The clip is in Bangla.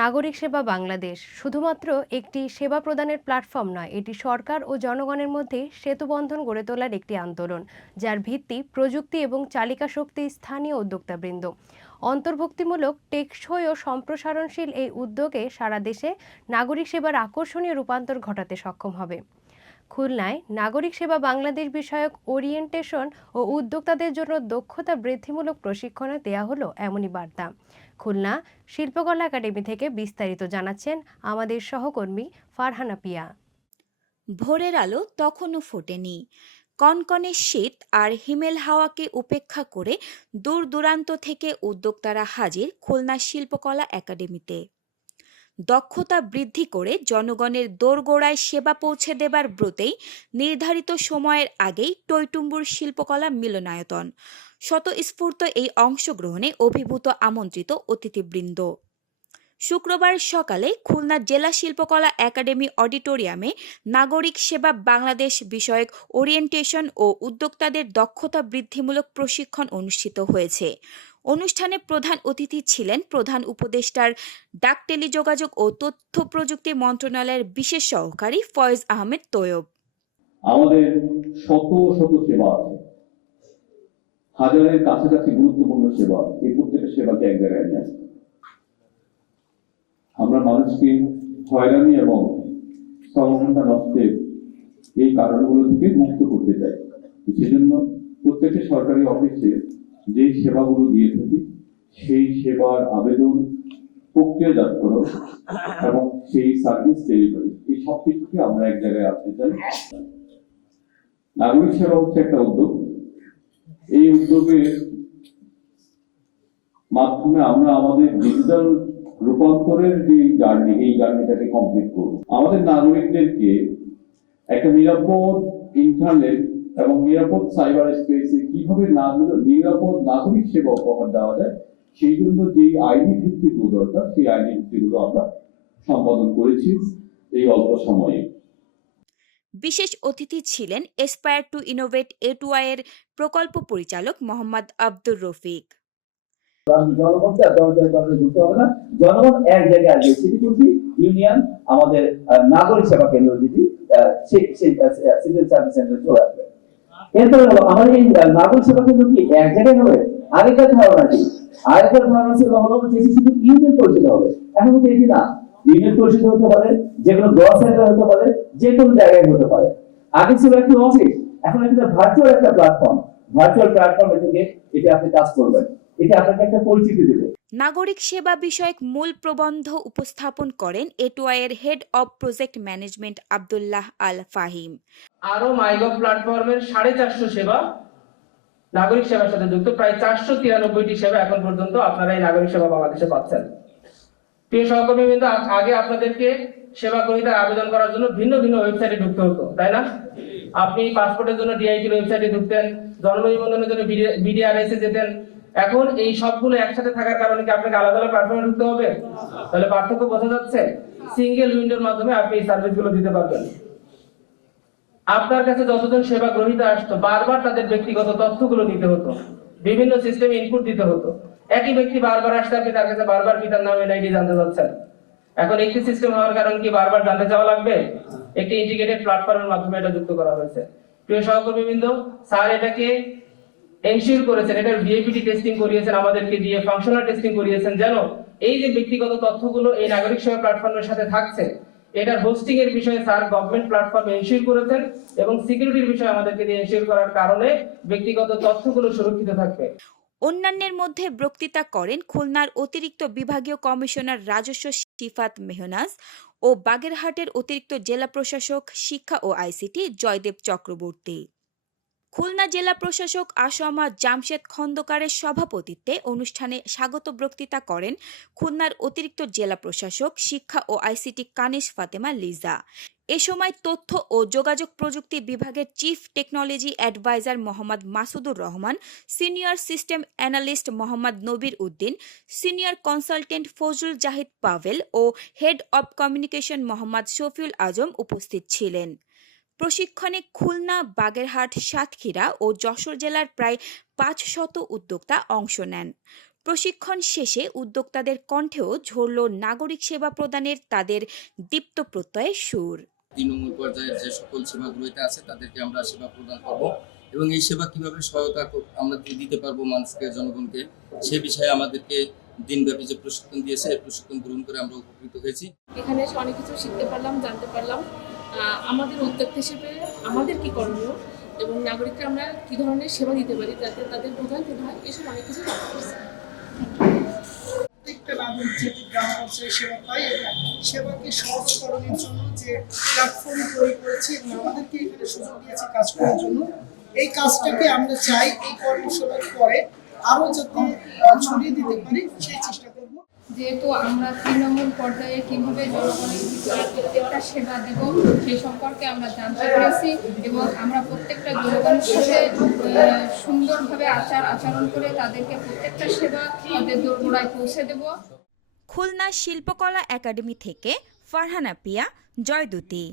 নাগরিক সেবা বাংলাদেশ শুধুমাত্র একটি সেবা প্রদানের প্ল্যাটফর্ম নয়, এটি সরকার ও জনগণের মধ্যে সেতুবন্ধন গড়ে তোলার একটি আন্দোলন, যার ভিত্তি প্রযুক্তি এবং চালিকা শক্তি স্থানীয় উদ্যোক্তাবৃন্দ। অন্তর্ভুক্তিমূলক, টেকসই ও সম্প্রসারণশীল এই উদ্যোগে সারা দেশে নাগরিক সেবার আকর্ষণীয় রূপান্তর ঘটাতে সক্ষম হবে। খুলনায় নাগরিক সেবা বাংলাদেশ বিষয়ক ওরিয়েন্টেশন ও উদ্যোক্তাদের জন্য দক্ষতা বৃদ্ধিমূলক প্রশিক্ষণে দেয়া হলো এমনই বার্তা। খুলনা শিল্পকলা একাডেমি থেকে বিস্তারিত জানাচ্ছেন আমাদের সহকর্মী ফারহানা পিয়া। ভোরের আলো তখনও ফোটেনি। কনকনে শীত আর হিমেল হাওয়াকে উপেক্ষা করে দূর দূরান্ত থেকে উদ্যোক্তারা হাজির খুলনা শিল্পকলা একাডেমিতে। দক্ষতা বৃদ্ধি করে জনগণের দোরগোড়ায় সেবা পৌঁছে দেবার ব্রতেই নির্ধারিত সময়ের আগেই টইটুম্বুর শিল্পকলা মিলনায়তন। স্বতঃস্ফূর্ত এই অংশগ্রহণে অভিভূত আমন্ত্রিত অতিথিবৃন্দ। শুক্রবার সকালে খুলনা জেলা শিল্পকলা একাডেমি অডিটোরিয়ামে নাগরিক সেবা বাংলাদেশ বিষয়ক ওরিয়েন্টেশন ও উদ্যোক্তাদের দক্ষতা বৃদ্ধিমূলক প্রশিক্ষণ অনুষ্ঠিত হয়েছে। অনুষ্ঠানে প্রধান অতিথি ছিলেন প্রধান উপদেষ্টার ডাক, টেলিযোগাযোগ ও তথ্য প্রযুক্তি মন্ত্রণালয়ের বিশেষ সহকারী ফয়েজ আহমেদ তৈয়ব। আমাদের শত শত সেবা আছে, হাজারের কাছাকাছি গুরুত্বপূর্ণ সেবা। এই প্রত্যেকটা সেবাকে এক জায়গায় নিয়ে আসতে আমরা মানুষকে হয়রানি এবং শ্রমঘণ্টা নষ্টের এই কারণগুলো থেকে মুক্ত করতে চাই। সেজন্য প্রত্যেকটা সরকারি অফিসে যেই সেবাগুলো দিয়ে থাকি সেই সেবার আবেদন, প্রক্রিয়াজাতকরণ এবং সেই সার্ভিস ডেলিভারি, এই সব কিছুকে আমরা এক জায়গায় আনতে চাই। নাগরিক সেবা হচ্ছে একটা উদ্যোগ। এই উদ্যোগের মাধ্যমে আমরা আমাদের ডিজিটাল রূপান্তরের যে জার্নি, এই জার্নিটাকে কমপ্লিট করব। আমাদের নাগরিকদেরকে একটা নিরাপদ ইন্টারনেট এবং নিরাপদ সাইবার স্পেসে কিভাবে নিরাপদ নাগরিক সেবা উপহার দেওয়া যায়, সেই জন্য যে আইনি ভিত্তিগুলো দরকার, সেই আইনি ভিত্তিগুলো আমরা সম্পাদন করেছি এই অল্প সময়ে। বিশেষ অতিথি ছিলেন এসপায়ার টু ইনোভেট A2I এর প্রকল্প পরিচালক মোহাম্মদ আব্দুর রফিক। জনগণকে যুক্ত হবে না, জনগণ এক জায়গায় আসবে। সিটি কর্তৃ ইউনিয়ন আমাদের নাগরিক সেবা কেন্দ্র যদি সিভিল সার্ভিস সেন্টার চলে আসবে। এরপরে হলো আমাদের এই নাগরিক সেবা কেন্দ্র কি এক জায়গায় হবে? আগেকার ধারণা কি? আগেকার ধারণা ছিল হলো যে শুধু ইউনিয়ন পরিষদ হবে। এখন কিন্তু এটি না, ইউনিয়ন পরিষদ হতে পারে, যে কোনো ব্লক সেন্টার হতে পারে, যে কোনো জায়গায় হতে পারে। আগে ছিল একটি অফিস, এখন এটা ভার্চুয়াল একটা প্ল্যাটফর্ম। ভার্চুয়াল প্ল্যাটফর্মে থেকে এটা আপনি কাজ করবেন, এটা আপনাকে একটা পরিচিতি দেবে। নাগরিক সেবা বিষয়ক মূল প্রবন্ধ উপস্থাপন করেন A2I এর head of project management Abdullah Al Fahim. আরো মাইগভ প্ল্যাটফর্মের 450 সেবা নাগরিক সেবার সাথে যুক্ত, প্রায় 493টি সেবা এখন পর্যন্ত আপনারা এই নাগরিক সেবা বাংলাদেশে পাচ্ছেন। প্রিয় সহকর্মীবৃন্দ, আগে আপনাদেরকে সেবা গ্রহীতার আবেদন করার জন্য ভিন্ন ভিন্ন ওয়েবসাইটে ঢুকতে হতো, তাই না? আপনি পাসপোর্টের জন্য ডিআইপির ওয়েবসাইটে ঢুকতেন, জন্ম নিবন্ধনের জন্য বিডিআরএস এ যেতেন। এখন এই সবগুলো একসাথে থাকার কারণে কি আপনাকে আলাদা আলাদা প্ল্যাটফর্মে ঢুকতে হবে? তাহলে পার্থক্য বোঝা যাচ্ছে। সিঙ্গেল উইন্ডোর মাধ্যমে আপনি এই সার্ভিসগুলো দিতে পারবেন। আপনার কাছে যতজন সেবা গ্রহীতা আসতো, বারবার তাদের ব্যক্তিগত তথ্যগুলো নিতে হতো, বিভিন্ন সিস্টেমে ইনপুট দিতে হতো। একই ব্যক্তি বারবার আসতে, আপনি তার কাছে বারবার পিতার নাম, এনআইডি জানতে চাচ্ছেন। এখন একটি সিস্টেম হওয়ার কারণে কি বারবার জানতে চাওয়া লাগবে? একটি ইন্টিগ্রেটেড প্ল্যাটফর্মের মাধ্যমে এটা যুক্ত করা হয়েছে। প্রিয় সহকর্মীবৃন্দ, স্যার এটাকে এনশিওর করেছেন, এটার ভিএপিটি টেস্টিং করিয়েছেন, আমাদেরকে দিয়ে ফাংশনাল টেস্টিং করিয়েছেন, যেন এই যে ব্যক্তিগত তথ্যগুলো এই নাগরিক সেবা প্ল্যাটফর্মের সাথে থাকছে, এটার হোস্টিং এর বিষয়ে স্যার গভর্নমেন্ট প্ল্যাটফর্মে এনশিওর করেছেন এবং সিকিউরিটির বিষয়ে আমাদেরকে দিয়ে এনশিওর করার কারণে ব্যক্তিগত তথ্যগুলো সুরক্ষিত থাকবে। অন্যান্যের মধ্যে বক্তৃতা করেন খুলনার অতিরিক্ত বিভাগীয় কমিশনার রাজস্ব সিফাত মেহনাজ ও বাগেরহাটের অতিরিক্ত জেলা প্রশাসক শিক্ষা ও আইসিটি জয়দেব চক্রবর্তী। খুলনা জেলা প্রশাসক আসমা জামশেদ খন্দকারের সভাপতিত্বে অনুষ্ঠানে স্বাগত বক্তৃতা করেন খুলনার অতিরিক্ত জেলা প্রশাসক শিক্ষা ও আইসিটি কানিশ ফাতেমা লিজা। এ সময় তথ্য ও যোগাযোগ প্রযুক্তি বিভাগের chief technology adviser Mohammad Masudur Rahman, senior system analyst Mohammad Nabir Uddin, senior consultant Fazlul Zahid Pavel ও head of communication Mohammad Shafiul Azam উপস্থিত ছিলেন। প্রশিক্ষণে খুলনা, বাগেরহাট, সাতক্ষীরা ও যশোর জেলার প্রায় 500 উদ্যোক্তা অংশ নেন। প্রশিক্ষণ শেষে উদ্যোক্তাদের কণ্ঠেও ঝরল নাগরিক সেবা প্রদানের তাদের দীপ্ত প্রত্যয়ের সুর। তৃণমূল পর্যায়ের যে সকল সেবাগুলোতে আছে তাদেরকে আমরা সেবা প্রদান করব এবং এই সেবা কিভাবে সহায়তা আমরা দিতে পারবো মানুষকে, জনগণকে, সে বিষয়ে আমাদেরকে দিনব্যাপী যে প্রশিক্ষণ দিয়েছে এই প্রশিক্ষণ গ্রহণ করে আমরা উপকৃত হয়েছি। এখানে এসে অনেক কিছু শিখতে পারলাম, জানতে পারলাম আমাদের উদ্যোক্তা হিসেবে আমাদের কি করণীয় এবং নাগরিককে আমরা কি ধরনের সেবা দিতে পারি যাতে তাদের ভোগান্তি হয়, এসব অনেক কিছু জানতে পারছি। প্রত্যেকটা নাগরিক যাতে গ্রাম পর্যায়ে সেবা পায় এবং সেবাকে সহজকরণের জন্য যে প্ল্যাটফর্ম তৈরি করেছি এবং আমাদেরকে এখানে সুযোগ দিয়েছে কাজ করার জন্য, এই কাজটাকে আমরা চাই এই কর্মশালার পরে আরো যাতে ছড়িয়ে দিতে পারি সেই চেষ্টা করব। যেহেতু আমরা তৃণমূল পর্যায়ে কিভাবে জনগণের ভিতরে প্রত্যেকটা সেবা দেব সেই সম্পর্কে আমরা জানতে পেরেছি এবং আমরা প্রত্যেকটা জনগণের সাথে সুন্দরভাবে আচরণ করে তাদেরকে প্রত্যেকটা সেবা তাদের দোরগোড়ায় পৌঁছে দেব। খুলনা শিল্পকলা একাডেমি থেকে ফারহানা পিয়া, জয়দুতি।